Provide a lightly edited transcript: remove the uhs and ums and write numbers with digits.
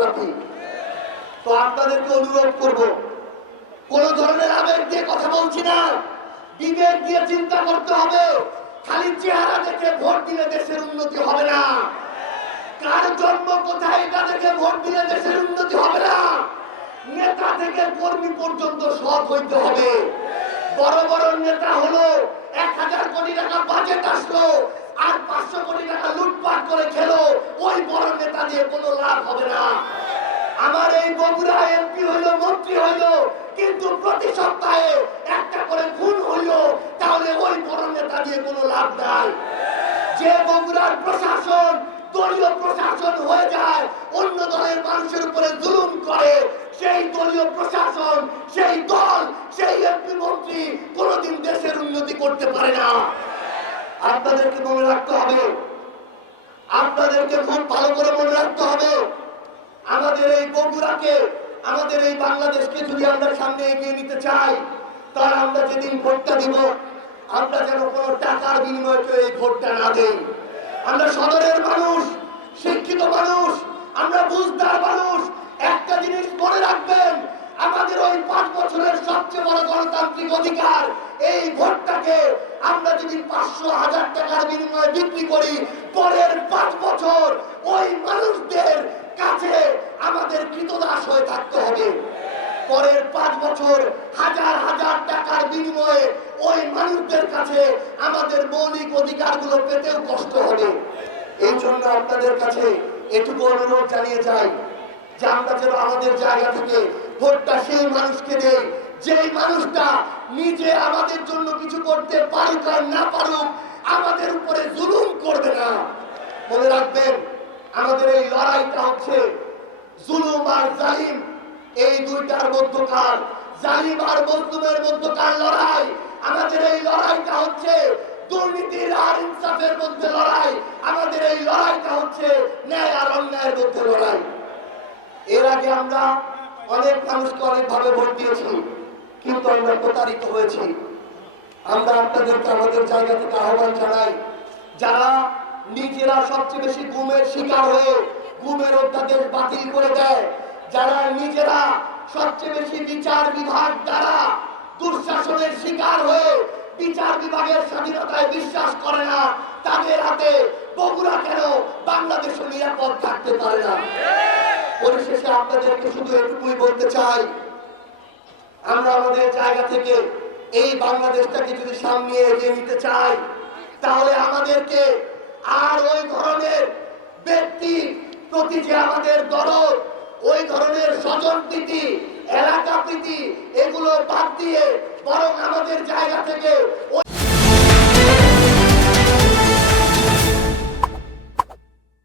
রাতারাতি। তো আপনাদেরকে অনুরোধ করব, কোন ধরনের আবেগ দিয়ে কথা বলছি না, বিবেক দিয়ে চিন্তা করতে হবে। খালি চেহারা দেখে ভোট দিলে দেশের উন্নতি হবে না। কার জন্ম কোথায় এটা দেখে ভোট দিলে দেশের উন্নতি হবে না। নেতা থেকে কর্মী পর্যন্ত সৎ হইতে হবে। বড় বড় নেতা হলো 1000 কোটি টাকা বাজেট আসলো আর 500 কোটি টাকা লুটপাট করে খেলো, ওই বড় নেতা দিয়ে কোনো লাভ হবে না। আমার এই বগুড়া এমপি হইলো, মন্ত্রী হইলো, কিন্তু প্রতি সপ্তাহে একটা করে খুন হইলো, তাহলে ওই বড় নেতা দিয়ে কোনো লাভ নাই। যে বগুড়ার প্রশাসন দলীয় প্রশাসন হয়ে যায়, অন্য দলের মানুষের উপরে জুলুম করে, সেই দলীয় প্রশাসন, সেই দল, সেই এমপি মন্ত্রী কোনোদিন দেশের উন্নতি করতে পারে না। আপনাদেরকে মনে রাখতে হবে, আপনাদেরকে খুব ভালো করে মনে রাখতে হবে, আমাদের এই বগুড়াকে, আমাদের এই বাংলাদেশকে যদি আমরা সামনে এগিয়ে নিতে চাই, তাহলে আমরা যেদিন ভোটটা দিব, আমরা যেন কোনো টাকার বিনিময়ে কেউ এই ভোটটা না দেই। আমরা সদরের মানুষ, শিক্ষিত মানুষ, আমরা বুঝদার মানুষ। একটা জিনিস মনে রাখবেন, আমাদের ওই 5 বছরের সবচেয়ে বড় গণতান্ত্রিক অধিকার এই ভোটটাকে আমরা যদি 500,000 টাকার বিনিময়ে বিক্রি করি, পরের 5 বছর ওই মানুষদের কাছে আমাদের কৃতদাস হয়ে থাকতে হবে। পরের 5 বছর হাজার হাজার টাকার বিনিময়ে ওই মানুষদের কাছে আমাদের মৌলিক অধিকারগুলো পেতেও কষ্ট হবে। এই জন্য আপনাদের কাছে এটুকু অনুরোধ জানিয়ে যাই যে আমরা যেন আমাদের জায়গা থেকে ভোটটা সেই মানুষকে দেই, যেই মানুষটা নিজে আমাদের জন্য কিছু করতে পারুক আর না পারুক, আমাদের উপরে জুলুম করবে না। মনে রাখবেন, আমাদের এই লড়াইটা হচ্ছে জুলুম আর জালিম, এই দুইটার মধ্যকার, জালিম আর মজলুমের মধ্যকার লড়াই। আমাদের এই লড়াইটা হচ্ছে দুর্নীতির আর ইনসাফের মধ্যে লড়াই। আমাদের এই লড়াইটা হচ্ছে ন্যায় আর অন্যায়ের মধ্যে লড়াই। এর আগে আমরা অনেক মানুষকে অনেকভাবে ভোট দিয়েছি, কিন্তু আমরা প্রতারিত হয়েছি। আমরা আপনাদেরকে আমাদের জায়গা থেকে আহ্বান জানাই, যারা নিজেরা সবচেয়ে বেশি গুমের শিকার হয়ে গুমের অধ্যাদেশ বাতিল করে দেয়, যারা নিজেরা সবচেয়ে বেশি বিচার বিভাগ দ্বারা দুঃশাসনের শিকার হয়ে বিচার বিভাগের স্বাধীনতায় বিশ্বাস করে না, তাদের হাতে বগুড়া কেন বাংলাদেশও নিরাপদ থাকতে পারে না। পরিশেষে আপনাদেরকে শুধু এটুকুই বলতে চাই, আমরা আমাদের জায়গা থেকে এই বাংলাদেশটাকে যদি সামনে এগিয়ে নিতে চাই, তাহলে আমাদেরকে আর ওই ধরনের ব্যক্তি প্রতি যে আমাদের দরদ, ওই ধরনের স্বজন প্রীতি, এলাকা প্রীতি, এগুলো বাদ দিয়ে বরং আমাদের জায়গা থেকে